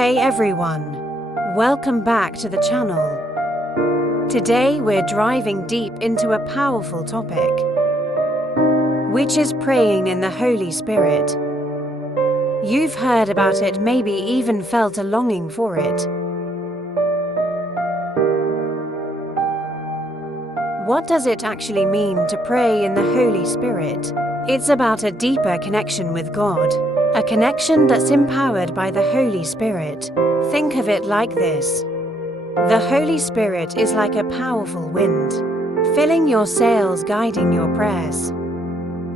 Hey everyone, welcome back to the channel. Today we're driving deep into a powerful topic, which is praying in the Holy Spirit. You've heard about it, maybe even felt a longing for it. What does it actually mean to pray in the Holy Spirit? It's about a deeper connection with God, a connection that's empowered by the Holy Spirit. Think of it like this. The Holy Spirit is like a powerful wind, filling your sails, guiding your prayers,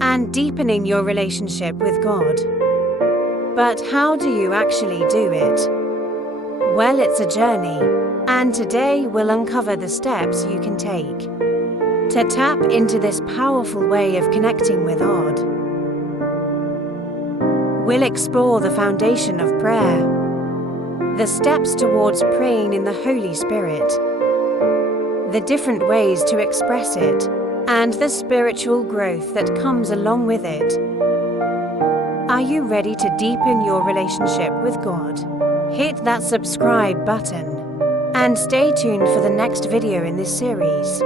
and deepening your relationship with God. But how do you actually do it? Well, it's a journey, and today we'll uncover the steps you can take to tap into this powerful way of connecting with God. We'll explore the foundation of prayer, the steps towards praying in the Holy Spirit, the different ways to express it, and the spiritual growth that comes along with it. Are you ready to deepen your relationship with God? Hit that subscribe button and stay tuned for the next video in this series.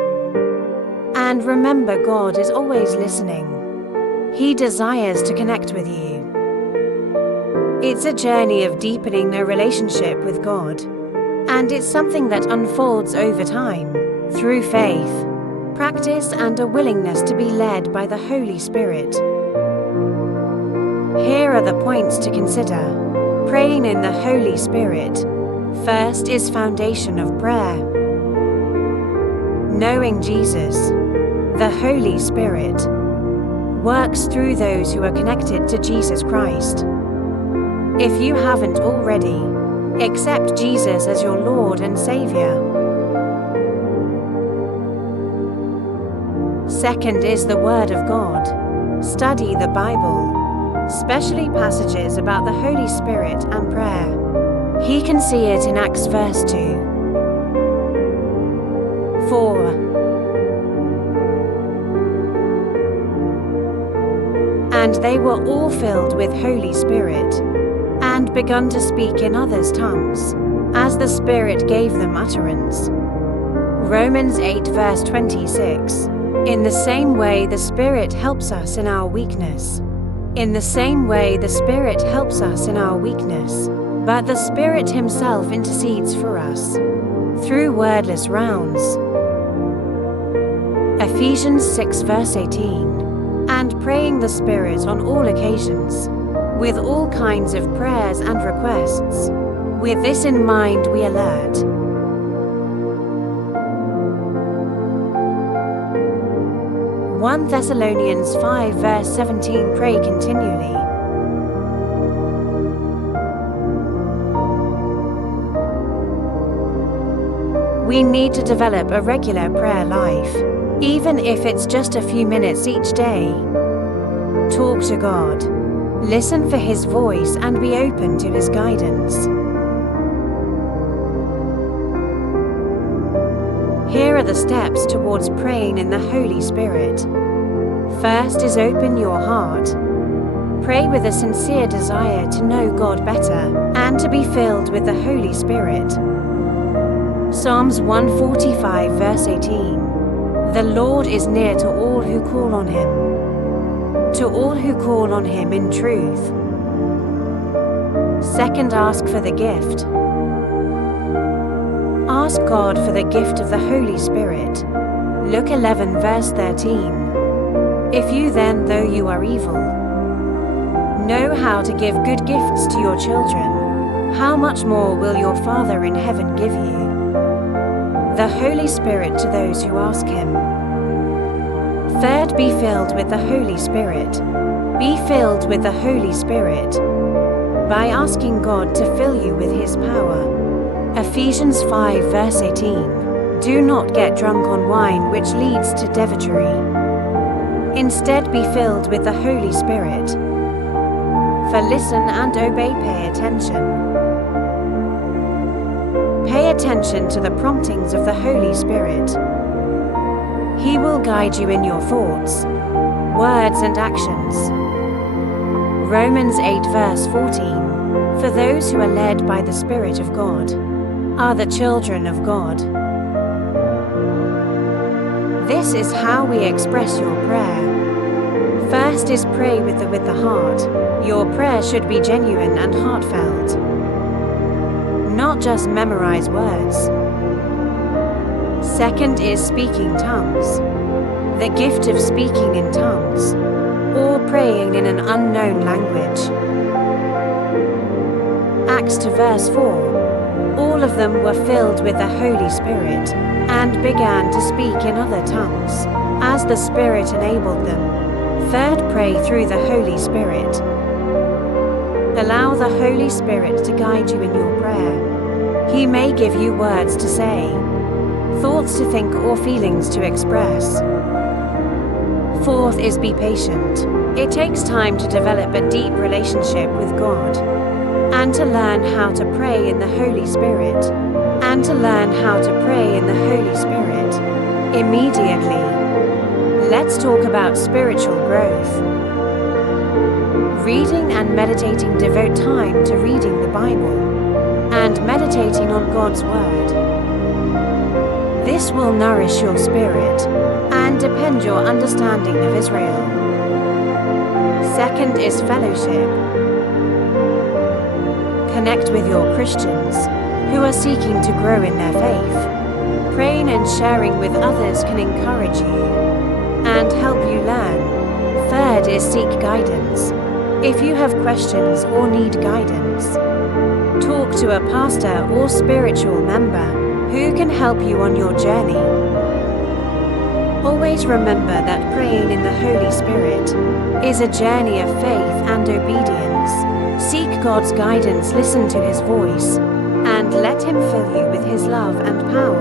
And remember, God is always listening. He desires to connect with you. It's a journey of deepening a relationship with God, and it's something that unfolds over time through faith, practice, and a willingness to be led by the Holy Spirit. Here are the points to consider. Praying in the Holy Spirit. First is foundation of prayer. Knowing Jesus, the Holy Spirit, works through those who are connected to Jesus Christ. If you haven't already, accept Jesus as your Lord and Savior. Second is the Word of God. Study the Bible, especially passages about the Holy Spirit and prayer. He can see it in Acts verse 2. 4. And they were all filled with Holy Spirit, and begun to speak in others' tongues, as the Spirit gave them utterance. Romans 8 verse 26. In the same way the Spirit helps us in our weakness. In the same way the Spirit helps us in our weakness, but the Spirit Himself intercedes for us through wordless rounds. Ephesians 6 verse 18. And praying the Spirit on all occasions, with all kinds of prayers and requests. With this in mind, we alert. (1 Thessalonians 5 verse 17). Pray continually. We need to develop a regular prayer life, even if it's just a few minutes each day. Talk to God. Listen for His voice and be open to His guidance. Here are the steps towards praying in the Holy Spirit. First is open your heart. Pray with a sincere desire to know God better and to be filled with the Holy Spirit. Psalms 145 verse 18. The Lord is near to all who call on Him, to all who call on Him in truth. Second, ask for the gift. Ask God for the gift of the Holy Spirit. Luke 11 verse 13. If you then, though you are evil, know how to give good gifts to your children, how much more will your Father in heaven give you the Holy Spirit to those who ask Him? Third, be filled with the Holy Spirit. Be filled with the Holy Spirit by asking God to fill you with His power. Ephesians 5 verse 18. Do not get drunk on wine, which leads to debauchery. Instead, be filled with the Holy Spirit. For listen and obey, pay attention. Pay attention to the promptings of the Holy Spirit. He will guide you in your thoughts, words, and actions. Romans 8 verse 14. For those who are led by the Spirit of God are the children of God. This is how we express your prayer. First is pray with the heart. Your prayer should be genuine and heartfelt. Not just memorize words. Second is speaking tongues. The gift of speaking in tongues, or praying in an unknown language. Acts 2 verse 4. All of them were filled with the Holy Spirit and began to speak in other tongues, as the Spirit enabled them. Third, pray through the Holy Spirit. Allow the Holy Spirit to guide you in your prayer. He may give you words to say, thoughts to think, or feelings to express. Fourth is be patient. It takes time to develop a deep relationship with God, and to learn how to pray in the Holy Spirit, immediately. Let's talk about spiritual growth. Reading and meditating. Devote time to reading the Bible and meditating on God's Word. This will nourish your spirit and deepen your understanding of Israel. Second is fellowship. Connect with your Christians who are seeking to grow in their faith. Praying and sharing with others can encourage you and help you learn. Third is seek guidance. If you have questions or need guidance, talk to a pastor or spiritual member who can help you on your journey. Always remember that praying in the Holy Spirit is a journey of faith and obedience. Seek God's guidance, listen to His voice, and let Him fill you with His love and power.